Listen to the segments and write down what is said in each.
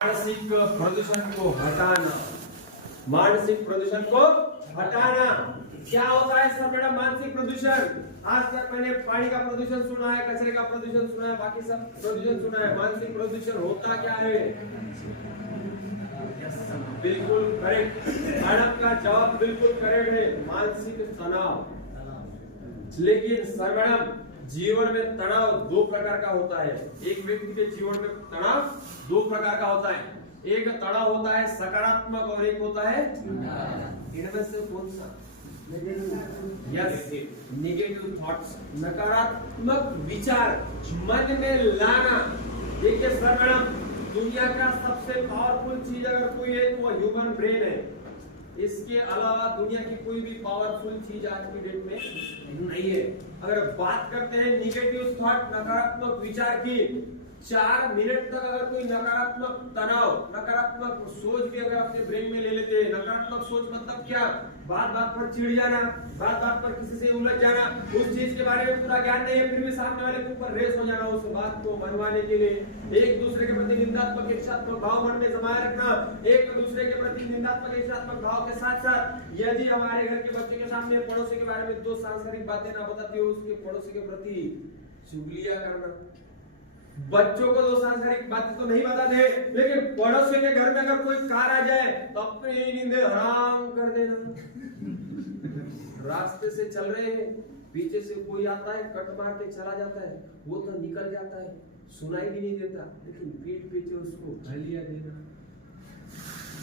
मानसिक प्रदूषण को हटाना, मानसिक प्रदूषण को हटाना। क्या होता है सर मैडम मानसिक प्रदूषण? आज तक मैंने पानी का प्रदूषण सुना है, कचरे का प्रदूषण सुना है, बाकी सब प्रदूषण सुना है। मानसिक प्रदूषण होता क्या है? बिल्कुल करेक्ट, मैडम का जवाब बिल्कुल करेक्ट है, मानसिक तनाव। लेकिन सर मैडम जीवन में तनाव दो प्रकार का होता है। एक व्यक्ति के जीवन में तनाव दो प्रकार का होता है। एक तनाव होता है सकारात्मक और एक होता है इनमें से कौन सा? यस, नेगेटिव थॉट्स, नकारात्मक विचार मन में लाना। देखिए सर मैडम, दुनिया का सबसे पावरफुल चीज अगर कोई है तो वो ह्यूमन ब्रेन है। इसके अलावा दुनिया की कोई भी पावरफुल चीज आज की डेट में नहीं है। अगर बात करते हैं निगेटिव थॉट, नकारात्मक विचार की, 4 मिनट तक अगर कोई नकारात्मक तनाव, नकारात्मक सोच भी अगर अपने ब्रेन में ले लेते हैं, नकारात्मक सोच मतलब क्या? बात बात पर चिढ़ जाना, बात बात पर किसी से उलझ जाना, उस चीज के बारे में पूरा ज्ञान नहीं है फिर भी सामने वाले के ऊपर रेस हो जाना उस बात को मनवाने के लिए, एक दूसरे के प्रति निंदात्मक ईर्ष्यात्मक भाव मन में जमाए रखना, एक दूसरे के प्रति निंदात्मक ईर्ष्यात्मक भाव के साथ साथ यदि हमारे घर के बच्चे के सामने पड़ोसी के बारे में 2 सांसारिक बातें ना बताते हो, उसके पड़ोसी के प्रति चुगलियां करना। बच्चों को 2 सांसारिक बातें तो नहीं बताते, लेकिन पड़ोसी के घर में अगर कोई कार आ जाए तो अपनी नींदें हराम कर देना। रास्ते से चल रहे हैं, पीछे से कोई आता है, कट मार के चला जाता है, वो तो निकल जाता है, सुनाई भी नहीं देता, लेकिन पीठ पीछे उसको गालियां देना।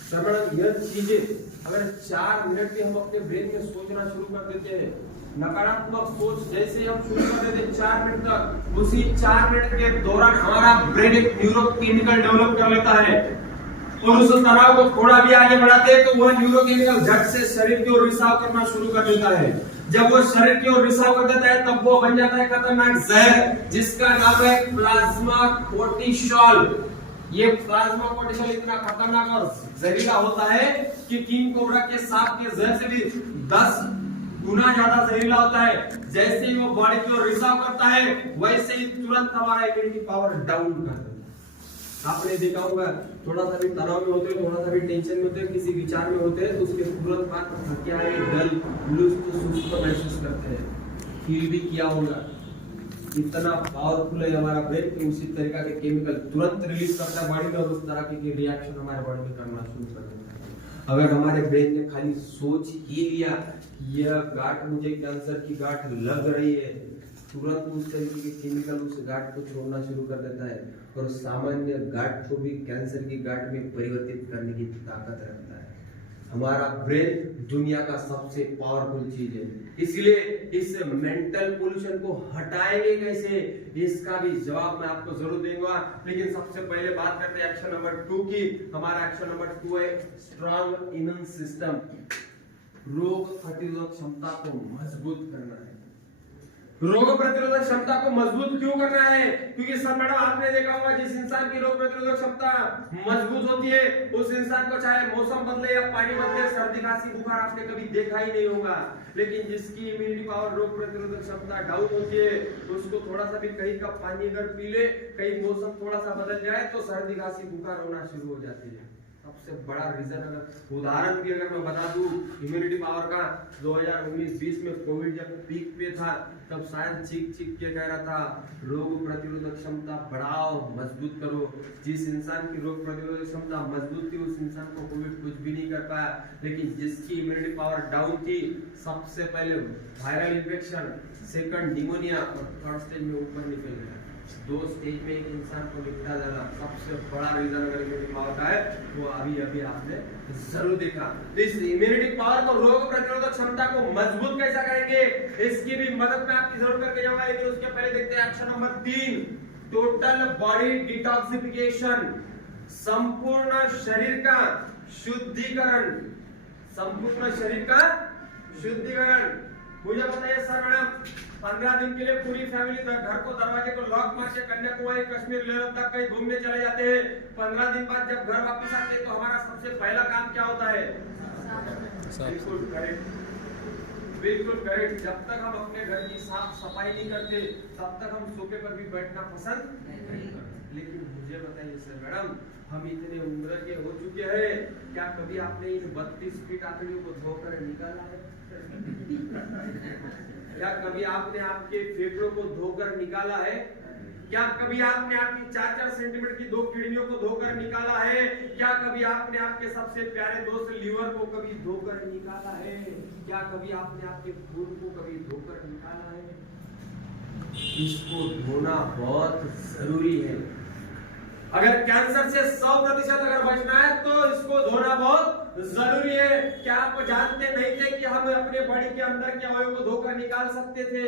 समझ, यह चीजें अगर 4 मिनट भी हम अपने ब्रेन में सोचना शुरू कर देते हैं, नकारात्मक सोच जैसे हम शुरू कर देते हैं 4 मिनट तक, उसी 4 मिनट के दौरान हमारा ब्रेन एक न्यूरोकेमिकल डेवलप कर लेता है और उस तनाव को थोड़ा भी आगे बढ़ाते हैं तो वह न्यूरोकेमिकल झट से शरीर की ओर रिसाव करना शुरू कर देता है। जब वो शरीर की ओर रिसाव कर देता है तब वो बन जाता है खतरनाक जहर, जिसका नाम है प्लाज्मा कोर्टिसोल। ये प्लाज्मा कोर्टिसोल इतना खतरनाक और जहरीला होता है कि किंग कोबरा के सांप के जहर से भी 10 गुना ज्यादा जहरीला होता है। जैसे ही वो बॉडी की ओर रिसाव करता है वैसे ही तुरंत हमारा इम्यूनिटी पावर डाउन कर देता है। आपने देखा होगा, थोड़ा सा भी तनाव में होते हैं, थोड़ा सा भी टेंशन में होते हैं, किसी विचार में होते हैं तो उसके तुरंत बाद थकान, डल, सुस्त महसूस करते हैं। फील भी किया होगा, इतना पावरफुल है हमारा ब्रेन कि उसी तरीका के केमिकल तुरंत रिलीज करता है बॉडी में और उस तरह के रिएक्शन हमारे बॉडी में करना शुरू कर देता है। अगर हमारे ब्रेन ने खाली सोच ही लिया यह गांठ, मुझे कैंसर की गांठ लग रही है, तुरंत उस तरीके के केमिकल उस गांठ को छोड़ना शुरू कर देता है और सामान्य गांठ को भी कैंसर की गांठ में परिवर्तित करने की ताकत रखता है। हमारा ब्रेन दुनिया का सबसे पावरफुल चीज है, इसलिए इस मेंटल पोल्यूशन को हटाएंगे कैसे, इसका भी जवाब मैं आपको जरूर दूंगा। लेकिन सबसे पहले बात करते हैं एक्शन नंबर 2 की। हमारा एक्शन नंबर 2 है स्ट्रॉन्ग इम्यून सिस्टम। रोग प्रतिरोधक क्षमता को मजबूत करना है। रोग प्रतिरोधक क्षमता को मजबूत क्यों करना है? क्योंकि सर मैडम आपने देखा होगा, जिस इंसान की रोग प्रतिरोधक क्षमता मजबूत होती है उस इंसान को चाहे मौसम बदले या पानी बदले, सर्दी खांसी बुखार आपने कभी देखा ही नहीं होगा। लेकिन जिसकी इम्यूनिटी पावर, रोग प्रतिरोधक क्षमता डाउन होती है तो उसको थोड़ा सा भी कहीं का पानी अगर पी ले, कहीं मौसम थोड़ा सा बदल जाए तो सर्दी खांसी बुखार होना शुरू हो जाती है। सबसे बड़ा रीजन, अगर उदाहरण भी अगर मैं बता दूं इम्यूनिटी पावर का, 2019-20 में कोविड जब पीक पे था तब शायद चीख के कह रहा था रोग प्रतिरोधक क्षमता बढ़ाओ, मजबूत करो। जिस इंसान की रोग प्रतिरोधक क्षमता मजबूत थी उस इंसान को कोविड कुछ भी नहीं कर पाया, लेकिन जिसकी इम्यूनिटी पावर डाउन थी, सबसे पहले वायरल इन्फेक्शन, सेकंड निमोनिया और थर्ड स्टेज में ऊपर निकल गया। 2 स्टेज में एक इंसान को निपटा जाना सबसे बड़ा रीजन अगर इम्यूनिटी पावर का है वो अभी आपने जरूर देखा। तो इस इम्यूनिटी पावर को, रोग प्रतिरोधक क्षमता को मजबूत कैसा करेंगे, इसकी भी मदद मैं आपकी जरूर करके जाऊंगा। लेकिन उसके पहले देखते हैं action number 3, total body detoxification. संपूर्ण शरीर का शुद्धिकरण, संपूर्ण शरीर का शुद्धिकरण। मुझे बताइए सर मैडम, 15 दिन के लिए पूरी फैमिली घर को, दरवाजे को लॉक मार के कन्याकुमारी, कश्मीर, लेह लद्दाख कहीं घूमने चले जाते हैं। 15 दिन बाद जब घर वापस आते हैं तो हमारा सबसे पहला काम क्या होता है? बिल्कुल करेक्ट, बिल्कुल करेक्ट। जब तक हम अपने घर की साफ सफाई नहीं करते तब तक हम सोफे पर भी बैठना पसंद नहीं करते। लेकिन मुझे बताइए सर मैडम, हम इतने उम्र के हो चुके हैं, क्या कभी आपने इन 32 फीट आंतड़ियों को धोकर निकाला है? क्या कभी आपने आपके फेफड़ों को धोकर निकाला है? क्या कभी आपने आपकी 4-4 सेंटीमीटर की 2 किडनियों को धोकर निकाला है? क्या कभी आपने आपके सबसे प्यारे दोस्त लीवर को कभी धोकर निकाला है? क्या कभी आपने आपके खून को कभी धोकर निकाला है? इसको धोना बहुत जरूरी है। अगर कैंसर से 100% अगर बचना है तो इसको धोना बहुत जरूरी है। क्या आप जानते नहीं थे कि हम अपने बॉडी के अंदर के अवयव को धोकर निकाल सकते थे?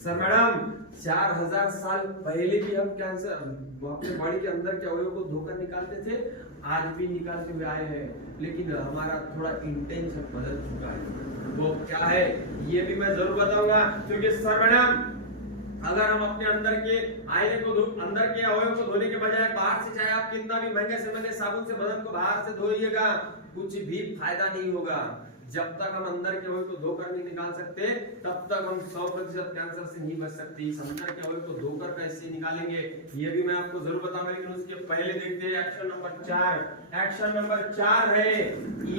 सर मैडम, 4000 साल पहले भी हम कैंसर अपने बॉडी के अंदर के अवयव को धोकर निकालते थे, आज भी निकालते हुए आए हैं, लेकिन हमारा थोड़ा इंटेंशन बदल चुका है। वो क्या है ये भी मैं जरूर बताऊंगा, क्योंकि सर मैडम अगर हम अपने अंदर के आईने को अंदर के अवयव को धोने के बजाय बाहर से, चाहे आप कितना भी महंगे से महंगे साबुन से बदन को बाहर से धोइएगा, कुछ भी फायदा नहीं होगा। जब तक हम अंदर के अवयव को धोकर नहीं निकाल सकते, तब तक हम 100% कैंसर से नहीं बच सकते। इस अंदर के अवयव को धोकर कैसे निकालेंगे ये भी मैं आपको जरूर बताऊंगा, लेकिन उसके पहले देखते हैं एक्शन नंबर 4। एक्शन नंबर 4 है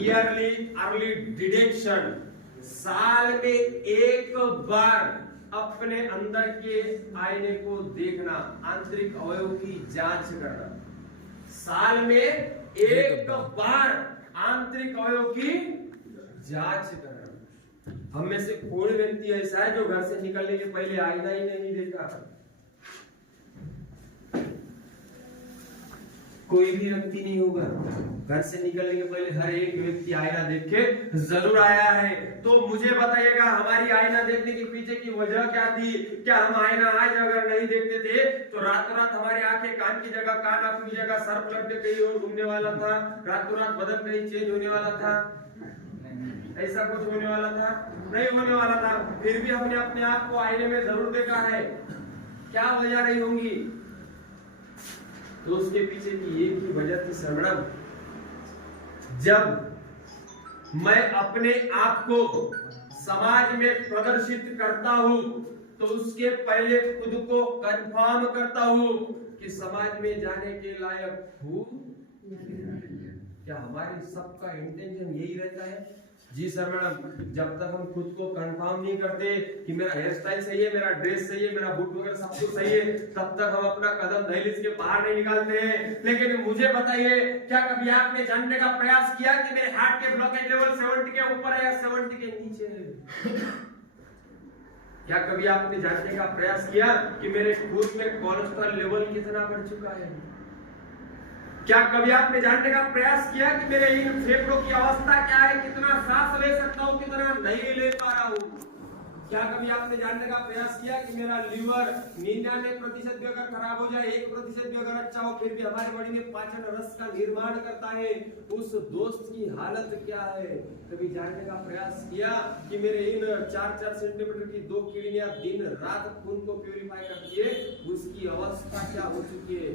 ईयरली अर्ली डिटेक्शन। साल में एक बार अपने अंदर के आईने को देखना, आंतरिक अवयव की जांच करना। साल में एक बार आंतरिक अवयव की जांच करना। हम में से कोई व्यक्ति ऐसा है जो घर से निकलने के पहले आईना ही नहीं देखा? कोई भी व्यक्ति नहीं होगा घर से निकलने के पहले हर एक व्यक्ति आईना देख के जरूर आया है। तो मुझे बताइएगा हमारी आईना देखने के पीछे की वजह क्या थी? क्या हम आईना आज अगर नहीं देखते थे तो रातों रात हमारी आंखें कान की जगह, कान आंखों की जगह, सर पलट के कहीं और घूमने वाला था, रातों रात बदन कहीं चेंज होने वाला था? ऐसा कुछ होने वाला था? नहीं होने वाला था। फिर भी हमने अपने आप को आईने में जरूर देखा है। क्या वजह रही होंगी? तो उसके पीछे की एक ही वजह थी सर मैडम, जब मैं अपने आप को समाज में प्रदर्शित करता हूं तो उसके पहले खुद को कंफर्म करता हूं कि समाज में जाने के लायक हूं। क्या हमारे सबका इंटेंशन यही रहता है? जी सर मैडम, जब तक हम खुद को कंफर्म नहीं करते कि मेरा हेयर स्टाइल सही है, मेरा ड्रेस सही है, मेरा बूट वगैरह सब कुछ सही है, तब तक हम अपना कदम दहलीज के बाहर नहीं निकालते हैं। लेकिन मुझे बताइए, क्या कभी आपने जानने का प्रयास किया कि मेरे हार्ट के ब्लॉकेज लेवल 70 के ऊपर है या 70 के नीचे है? क्या कभी आपने जानने का प्रयास किया कि मेरे खून में कोलेस्ट्रॉल लेवल कितना बढ़ चुका है? क्या कभी आपने जानने का प्रयास किया कि मेरे इन फेफड़ों की अवस्था क्या है, कितना सांस ले सकता हूं, कितना नहीं ले पा रहा हूं? क्या कभी आपने जानने का प्रयास किया कि मेरा लीवर 99% भी अगर खराब हो जाए, 1% भी अगर अच्छा हो, फिर भी हमारी बॉडी में पाचन रस का निर्माण करता है, उस दोस्त की हालत क्या है? कभी जानने का प्रयास किया कि मेरे इन 4-4 सेंटीमीटर की 2 किडनियां दिन रात खून को प्यूरिफाई करती है, उसकी अवस्था क्या हो चुकी है?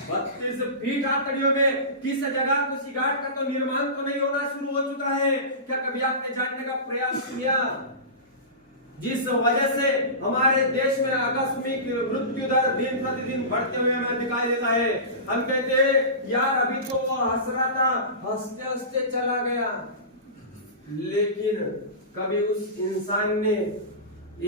32 फीट आंतड़ियों में किस जगह कुछ गांठ का तो निर्माण तो नहीं होना शुरू हो चुका है? क्या कभी आपने जानने का प्रयास किया जिस वजह से हमारे देश में आकस्मिक मृत्यु दर दिन प्रतिदिन बढ़ते हुए हमें दिखाई देता है? हम कहते हैं यार अभी तो वो हंस रहा था, हंसते हंसते चला गया, लेकिन कभी उस इंसान ने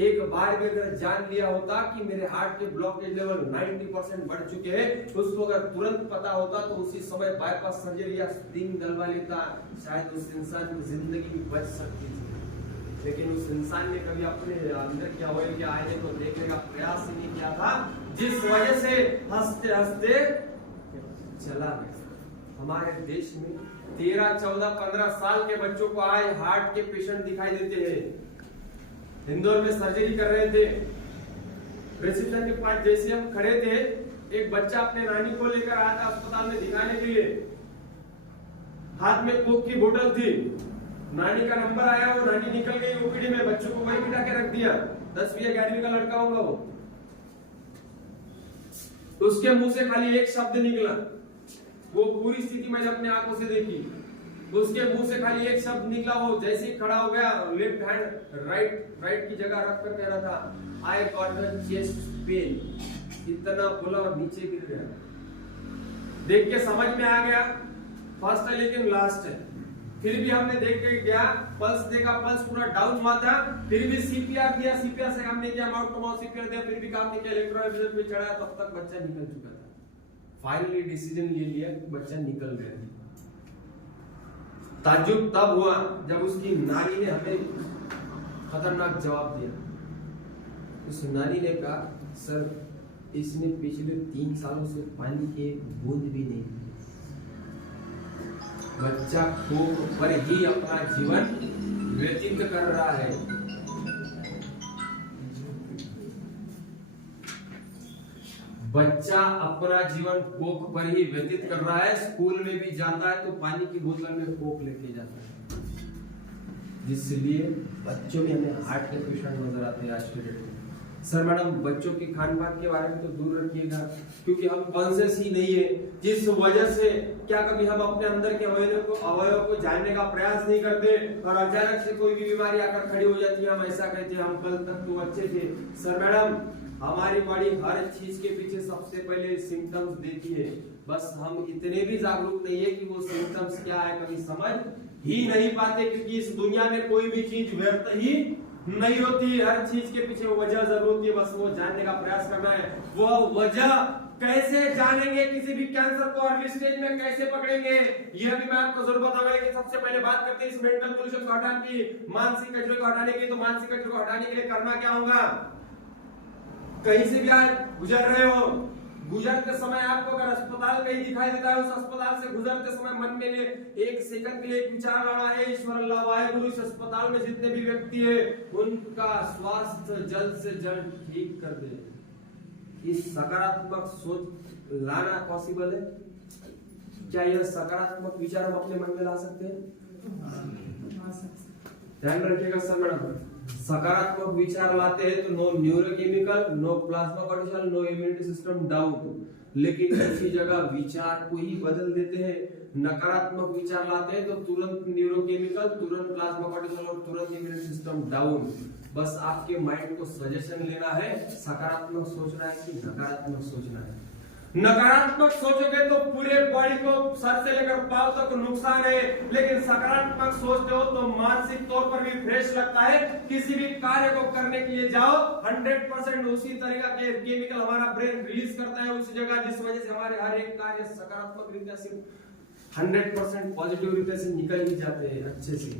एक बार भी अगर जान लिया होता कि मेरे हार्ट के ब्लॉकेज लेवल 90% बढ़ चुके हैं, उसको अगर तुरंत पता होता तो उसी समय बाईपास सर्जरी या स्प्रिंग डलवा लेता, शायद उस इंसान की जिंदगी बच सकती थी। लेकिन उस इंसान ने कभी अपने अंदर के अवयव के आईने को देखने का प्रयास ही नहीं किया था, जिस वजह से हंसते हंसते चला गया। हमारे देश में 13, 14, 15 साल के बच्चों को आज हार्ट के पेशेंट दिखाई देते हैं। इंदौर में सर्जरी कर रहे थे, रिसेप्शन के पास जैसे हम खड़े थे, एक बच्चा अपने नानी को लेकर आया था अस्पताल में दिखाने के लिए। हाथ में कोक की बोतल थी, नानी का नंबर आया, वो नानी निकल गई ओपीडी में, बच्चों को वही बिठा के रख दिया। 10वीं या 11वीं का लड़का होगा वो। उसके मुंह से खाली एक शब्द निकला, वो पूरी स्थिति मैंने अपने आंखों से देखी। उसके मुंह से खाली एक शब्द निकला, वो जैसे ही खड़ा हो गया, लेफ्ट हैंड राइट की जगह रख कर कह रहा था I got a chest pain, इतना बोला और नीचे गिर गया। देख के समझ में आ गया, फर्स्ट है लेकिन लास्ट है। फिर भी हमने देख के गया, पल्स देखा, पल्स पूरा डाउन हुआ था, फिर भी सीपीआर दिया, सीपीआर से काम नहीं किया, माउथ टू माउथ सीपीआर दिया, फिर भी काम नहीं किया, इलेक्ट्रोलाइजर पे चढ़ा, तब तक बच्चा निकल चुका था। फाइनली डिसीजन ले लिया, बच्चा निकल गया। ताज्जुब तब हुआ जब उसकी नानी ने हमें खतरनाक जवाब दिया। उस नानी ने कहा, सर इसने पिछले 3 सालों से पानी की एक बूंद भी नहीं पी। बच्चा कोख पर ही अपना जीवन व्यतीत कर रहा है। बच्चा अपना जीवन कोख पर ही व्यतीत कर रहा है। स्कूल में भी जाता है तो पानी की बोतल में कोक लेके जाता है। इसलिए बच्चों में हमें हार्ट के पेशेंट नजर आते हैं आज के डेट में। सर मैडम बच्चों के खान पान के बारे में तो दूर रखिएगा, क्योंकि हम कॉन्शियस ही नहीं है, जिस वजह से क्या कभी हम अपने अंदर के अवयव को जानने का प्रयास नहीं करते और अचानक से कोई भी बीमारी आकर खड़ी हो जाती है, हम ऐसा कहते हैं हम कल तक तो अच्छे थे। सर मैडम हमारी बॉडी हर चीज के पीछे सबसे पहले सिम्टम्स देती है, बस हम इतने भी जागरूक नहीं है कि वो सिम्टम्स क्या है कभी समझ ही नहीं पाते, क्योंकि इस दुनिया में कोई भी चीज व्यर्थ ही नहीं होती, हर चीज के पीछे वजह जरूर होती है, बस वो जानने का प्रयास करना है। वो वजह कैसे जानेंगे, किसी भी कैंसर को अर्ली स्टेज में कैसे पकड़ेंगे, यह भी मैं आपको जरूर बताऊंगा। लेकिन सबसे पहले बात करते हैं इस मेंटल पोल्यूशन को हटाने की, मानसिक कचरे को हटाने की। तो मानसिक कचरे को हटाने के लिए करना क्या होगा, कहीं से भी आज गुजर रहे हो, गुजरते समय आपको अगर अस्पताल कहीं दिखाई देता है, उस अस्पताल से गुजरते समय मन में ले 1 सेकंड के लिए एक विचार लाना है, ईश्वर अल्लाह वाहेगुरु, इस अस्पताल में जितने भी व्यक्ति है उनका स्वास्थ्य जल्द से जल्द ठीक कर दे। इस सकारात्मक सोच लाना पॉसिबल है क्या? यह सकारात्मक विचार हम अपने मन में ला सकते हैं? ध्यान रखिएगा सर मैडम, सकारात्मक विचार लाते हैं तो no neurochemical, no plasma cortisol, no immunity system down. लेकिन उसी जगह विचार को ही बदल देते हैं, नकारात्मक विचार लाते हैं तो तुरंत न्यूरोकेमिकल, तुरंत प्लाज्मा कॉर्टिसोल और तुरंत इम्यूनिटी सिस्टम डाउन। बस आपके माइंड को सजेशन लेना है, सकारात्मक सोचना है कि नकारात्मक सोचना है। नकारात्मक सोचोगे तो पूरे बॉडी को सर से लेकर पांव तक नुकसान है, लेकिन सकारात्मक सोचते हो तो मानसिक तौर पर भी फ्रेश लगता है। किसी भी कार्य को करने के लिए जाओ 100% उसी तरीका के केमिकल हमारा ब्रेन रिलीज करता है उस जगह, जिस वजह से हमारे हर एक कार्य सकारात्मक रीत्या से 100% पॉजिटिव रीत्या से निकल ही जाते हैं अच्छे से।